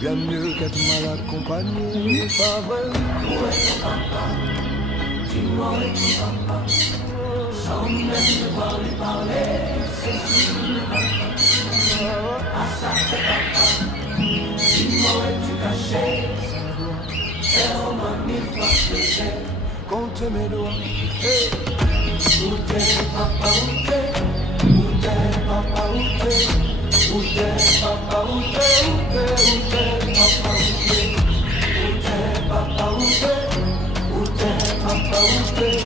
Bien mieux qu'être mal accompagné, pas vrai. Où est ton papa? Dis-moi où est ton papa? Sans même devoir lui parler, c'est sûr ne va pas. Ah sacré papa, dis-moi où es-tu caché? Fais-moi mille fois péché. Compte mes doigts. Hey. Où t'es papa, où t'es? Où t'es papa, où t'es? Où t'es